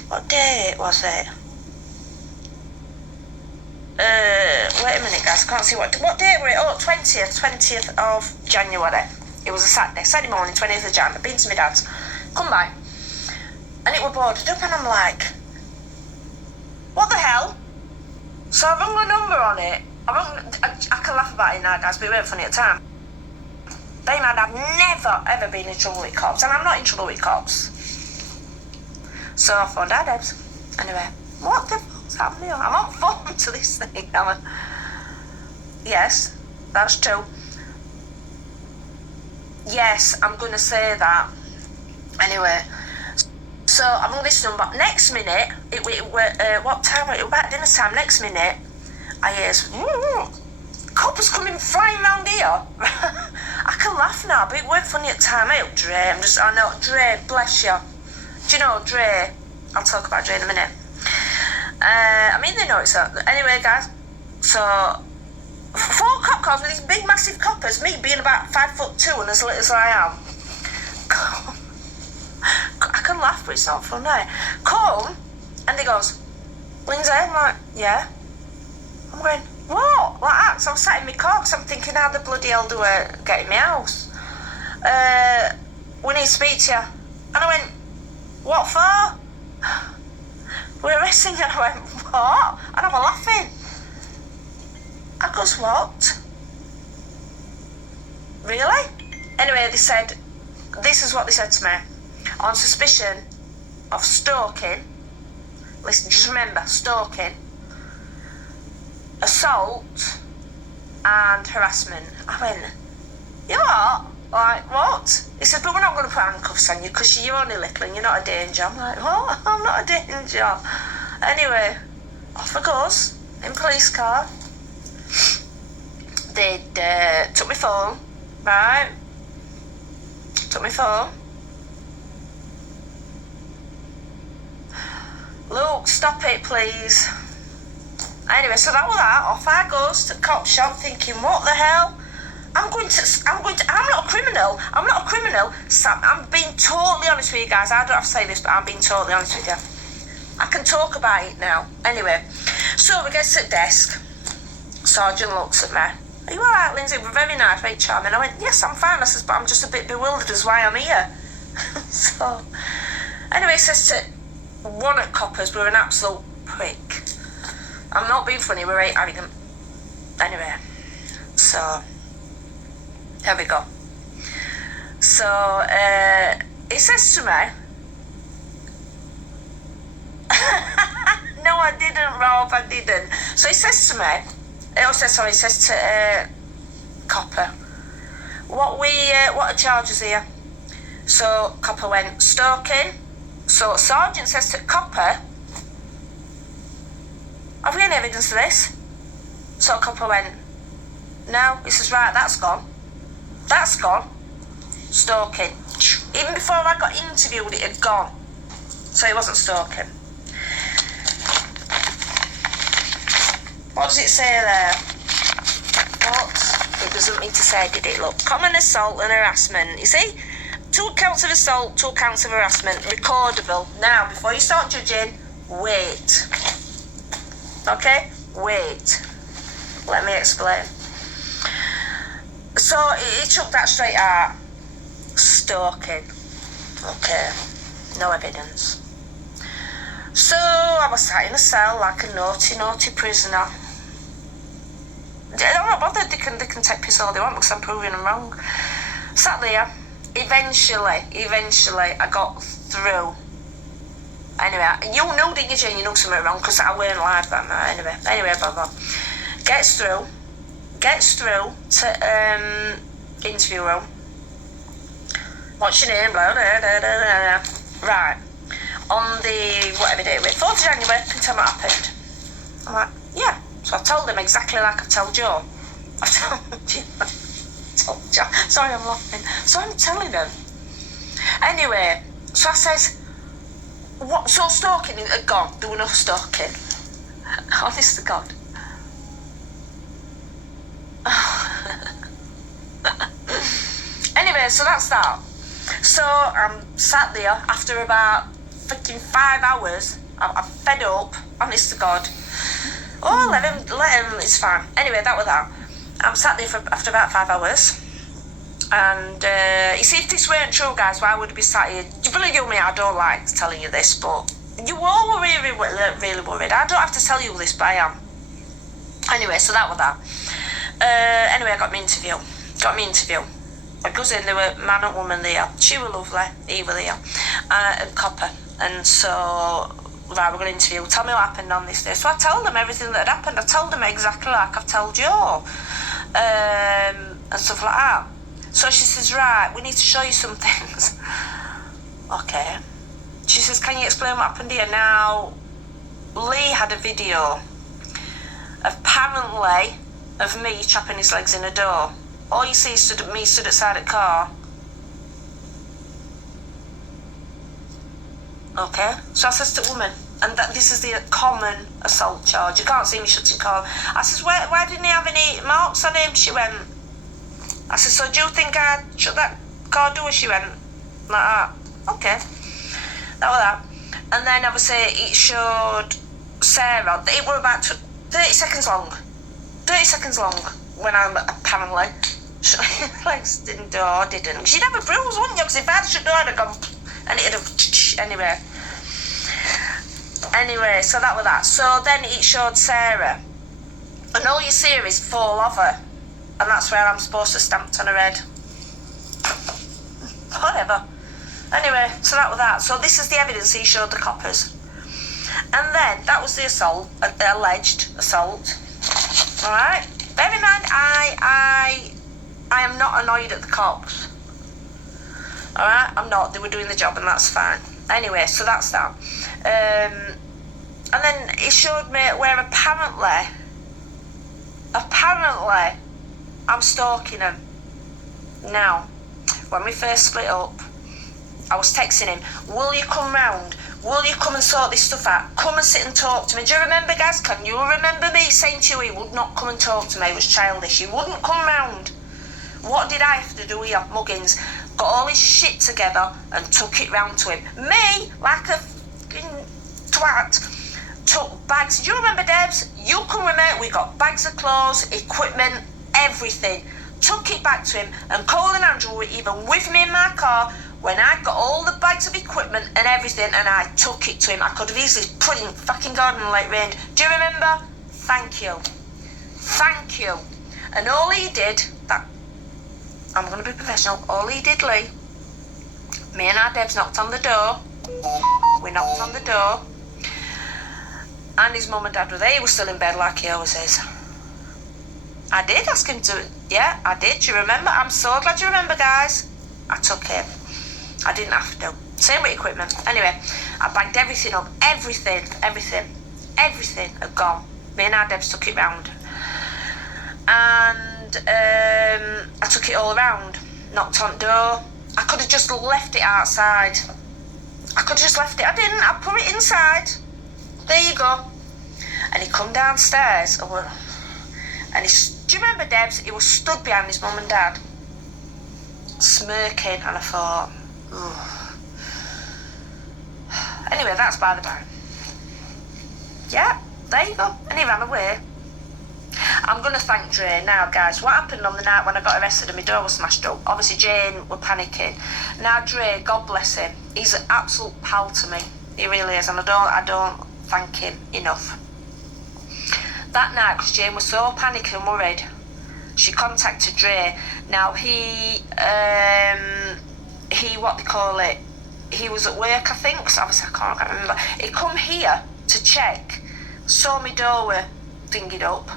What day was it? Wait a minute, guys, I can't see what day were it? Oh, 20th of January. It was a Saturday morning, 20th of Jan. I've been to my dad's. Come by. And it were boarded up, and I'm like, what the hell? So I rung the number on it. I can laugh about it now, guys, but it weren't funny at the time. Bear in mind, I've never, ever been in trouble with cops, and I'm not in trouble with cops. So I phoned Dad Debs. Anyway, what the fuck's happening? I'm on phone to this thing. Yes, that's true. Yes, I'm going to say that. Anyway, so I rung this number. Next minute, what time was it? It was about dinner time. Next minute, I hear coppers coming flying round here. I can laugh now, but it weren't funny at the time. Hey, Dre, I know, Dre, bless you. Do you know, Dre? I'll talk about Dre in a minute. I mean, they know it's that. Anyway, guys, so 4 cop cars with these big, massive coppers, me being about 5'2" and as little as I am. I can laugh, but it's not funny. Come, and he goes, Lindsay, I'm like, yeah. I'm going, what? Like that? So I'm sat in my car because I'm thinking, how the bloody hell do I get in my house? We need to speak to you. And I went, what for? We're arresting you. And I went, what? And I was laughing. I goes, what? Really? Anyway, they said, this is what they said to me. On suspicion of stalking, listen, just remember, stalking, assault, and harassment. I went, you what? Like, what? He said, but we're not going to put handcuffs on you because you're only little and you're not a danger. I'm like, what? I'm not a danger. Anyway, off I goes, in police car. They took my phone, right? Took my phone. Luke, stop it, please. Anyway, so that was that. Off I goes to the cop shop thinking, what the hell? I'm not a criminal. Sam, I'm being totally honest with you guys. I don't have to say this, but I'm being totally honest with you. I can talk about it now. Anyway, so we get to the desk. Sergeant looks at me. Are you alright, Lindsay? We're very nice, very charming. I went, yes, I'm fine. I says, but I'm just a bit bewildered as why I'm here. So, anyway, he says to one at Coppers, we're an absolute prick. I'm not being funny, we're very arrogant. Anyway, so, here we go. So, he says to me, no, I didn't, Rob, I didn't. So he says to me, he says to Copper, what are charges here? So Copper went, stalking. So Sergeant says to Copper, have we any evidence of this? So Copper went, no. He says, right, that's gone. That's gone. Stalking. Even before I got interviewed, it had gone. So he wasn't stalking. What does it say there? What? It doesn't mean to say, did it? Look, common assault and harassment. You see? 2 counts of assault, 2 counts of harassment. Recordable. Now, before you start judging, wait. Okay? Wait. Let me explain. So, he took that straight out. Stalking. Okay. No evidence. So, I was sat in a cell like a naughty prisoner. I'm not bothered, they can take piss all they want because I'm proving them wrong. Sat there, eventually, I got through. Anyway, you knew, didn't you, Jane? You knew something wrong because I weren't live that night. Anyway, blah, blah. Gets through to interview room. What's your name? Blah, blah, blah, blah, blah. Right. On the, whatever day it was, 4th of January, can you tell me what happened? I'm like, yeah. So I told them exactly like I told Joe. I told you. Sorry, I'm laughing. So I'm telling them. Anyway, so I says, what? So stalking had gone. There was no stalking. Honest to God. Anyway, so that's that. So I'm sat there after about freaking 5 hours. I'm fed up. Honest to God. Oh, let him, it's fine. Anyway, that was that. I'm sat there after about 5 hours. And you see, if this weren't true, guys, why would I be sat here? You believe me, I don't like telling you this, but you all were really worried. I don't have to tell you this, but I am. Anyway, so that was that. Anyway, I got my interview. I goes in, there were man and woman there. She were lovely, he were there, and Copper. And so, right, we're going to interview. Tell me what happened on this day. So I told them everything that had happened. I told them exactly like I've told you all. And stuff like that. So she says, right, we need to show you some things. Okay. She says, can you explain what happened here? Now, Lee had a video, apparently, of me trapping his legs in a door. All you see is me stood outside the car. Okay. So I says to the woman, and that this is the common assault charge. You can't see me shutting car. I says, why didn't he have any marks on him? She went, I said, so do you think I shut that car door? She went, like that. Okay. That was that. And then obviously it showed Sarah, it were about 30 seconds long. 30 seconds long when I'm apparently shut my legs didn't. She'd have a bruise, wouldn't you? Because if I'd shut the door, I'd have gone, and it'd have, Anyway, so that was that. So then it showed Sarah. And all you see is fall of her. And that's where I'm supposed to stamp on her head. Whatever. Anyway, so that was that. So this is the evidence he showed the coppers. And then, that was the assault, the alleged assault. Alright? Bear in mind, I am not annoyed at the cops. Alright? I'm not. They were doing the job and that's fine. Anyway, so that's that. And then he showed me where apparently, I'm stalking him. Now, when we first split up, I was texting him, will you come round? Will you come and sort this stuff out? Come and sit and talk to me. Do you remember, guys? Can you remember me saying to you he would not come and talk to me? It was childish. He wouldn't come round. What did I have to do here, Muggins? Got all his shit together and took it round to him. Me, like a fucking twat, took bags. Do you remember, Debs? You can remember, we got bags of clothes, equipment, everything. Took it back to him, and Cole and Andrew were even with me in my car when I got all the bags of equipment and everything, and I took it to him. I could have easily put it in fucking garden and let it rain. Do you remember? Thank you. Thank you. And all he did, I'm going to be professional, all he did, Lee, me and our Debs knocked on the door. We knocked on the door. And his mum and dad were there. He was still in bed like he always is. I did ask him to, yeah, I did. Do you remember? I'm so glad you remember, guys. I took him. I didn't have to. Same with equipment. Anyway, I bagged everything up. Everything had gone. Me and our Debs took it round. And I took it all around. Knocked on the door. I could have just left it outside. I didn't. I put it inside. There you go. And he come downstairs. And do you remember, Debs? He was stood behind his mum and dad, smirking, and I thought, oh. Anyway, that's by the by. Yeah, there you go. And he ran away. I'm going to thank Dre now, guys. What happened on the night when I got arrested and my door was smashed up? Obviously, Jane were panicking. Now, Dre, God bless him, he's an absolute pal to me. He really is, and I don't thank him enough. That night, because Jane was so panicked and worried, she contacted Dre. Now, he what they call it, he was at work, I think, so obviously I can't remember. He come here to check, saw me door were thingied up,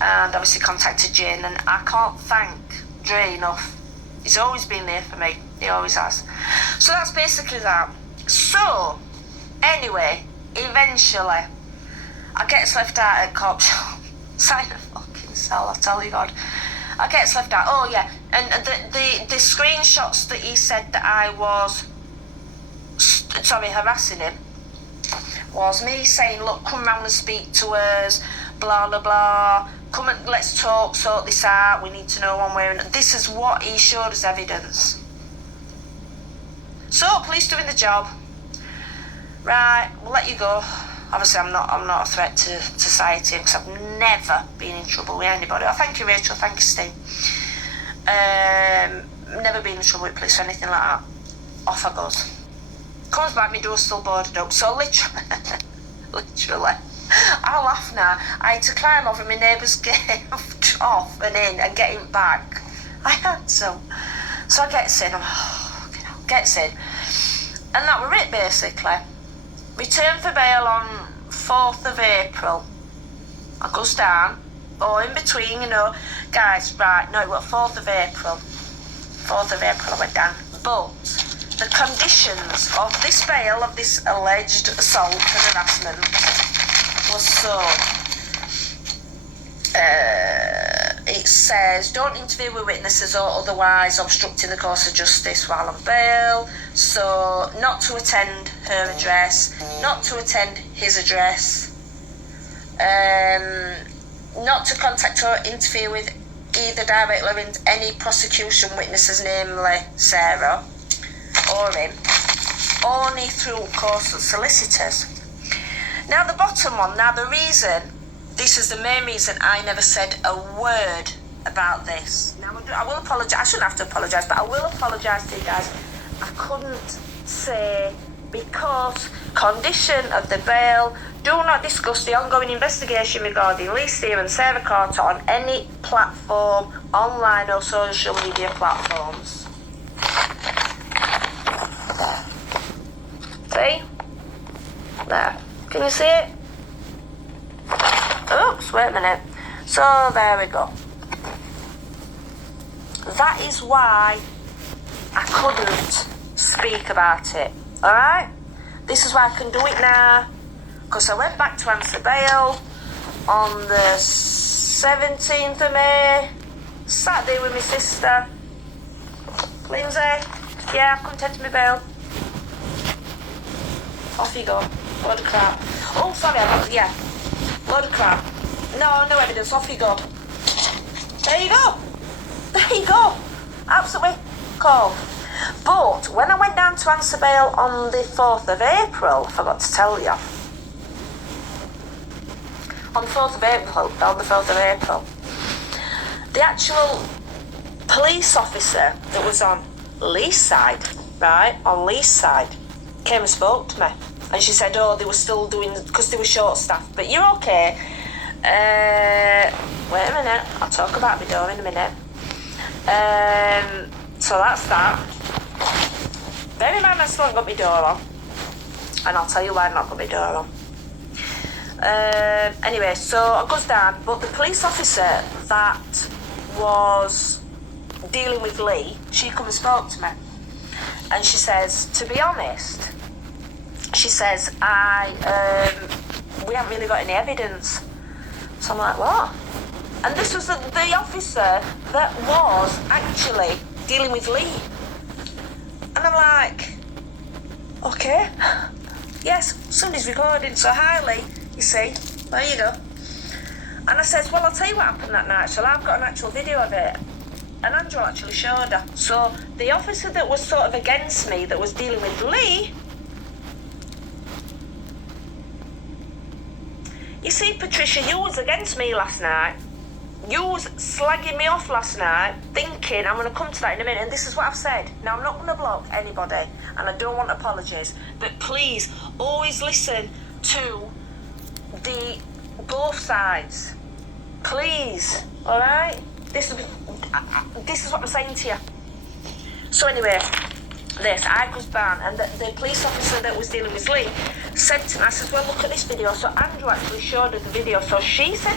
and obviously contacted Jane, and I can't thank Dre enough. He's always been there for me, he always has. So that's basically that. So, anyway, eventually, I gets left out at cop shop. Sign a fucking cell, I tell you God. I gets left out. Oh yeah, and the screenshots that he said that I was harassing him was me saying, look, come round and speak to us, blah blah blah. Come and let's talk, sort this out. We need to know one way. And this is what he showed as evidence. So police doing the job. Right, we'll let you go. Obviously, I'm not a threat to society because I've never been in trouble with anybody. Oh, thank you, Rachel. Thank you, Steve. Never been in trouble with police or anything like that. Off I goes. Comes back, my door's still boarded up. So literally, I laugh now. I had to climb over my neighbour's gate off and in and get him back. I had to. So I gets in. Gets in. And that were it, basically. Return for bail on 4th of April. I goes down, or in between, you know, guys, right, no, it was 4th of April. 4th of April I went down. But the conditions of this bail, of this alleged assault and harassment, was so... it says, don't interfere with witnesses or otherwise obstructing the course of justice while on bail. So, not to attend her address, not to attend his address, not to contact or interfere with either directly or in any prosecution witnesses, namely Sarah or him, only through course of solicitors. Now the bottom one, now the reason, this is the main reason I never said a word about this. Now I will apologise, I shouldn't have to apologise, but I will apologise to you guys. I couldn't say because condition of the bail, do not discuss the ongoing investigation regarding Lee Steer and Sarah Carter on any platform, online or social media platforms. There. See? There. Can you see it? Oops, wait a minute. So there we go. That is why I couldn't speak about it. Alright? This is why I can do it now. Because I went back to answer bail on the 17th of May. Saturday with my sister. Lindsay. Yeah, I couldn't enter my bail. Off you go. Load of crap. Oh, sorry, yeah. Load of crap. No evidence. Off you go. There you go. There you go. Absolutely cool. But when I went down to answer bail on the 4th of April, I forgot to tell you. On the 4th of April, the actual police officer that was on Lee's side, right, on Lee's side, came and spoke to me. And she said, oh, they were still doing, because they were short-staffed, but you're okay. Wait a minute, I'll talk about my door in a minute. So that's that. Bear in mind I still haven't got my door on. And I'll tell you why I've not got my door on. Anyway, so I goes down, but the police officer that was dealing with Lee, she come and spoke to me. And she says, to be honest, she says, we haven't really got any evidence. So I'm like, what? And this was the officer that was actually dealing with Lee. And I'm like, okay. Yes, somebody's recording, so hi Lee, you see, there you go. And I says, well, I'll tell you what happened that night. So I've got an actual video of it. And Andrew actually showed her. So the officer that was sort of against me, that was dealing with Lee, you see, Patricia, you was against me last night. You was slagging me off last night, thinking, I'm going to come to that in a minute, and this is what I've said. Now, I'm not going to block anybody, and I don't want apologies, but please, always listen to the both sides. Please, all right? This is what I'm saying to you. So anyway, this. I goes down, and the police officer that was dealing with Lee said to me, I said, well, look at this video. So Andrew actually showed her the video. So she said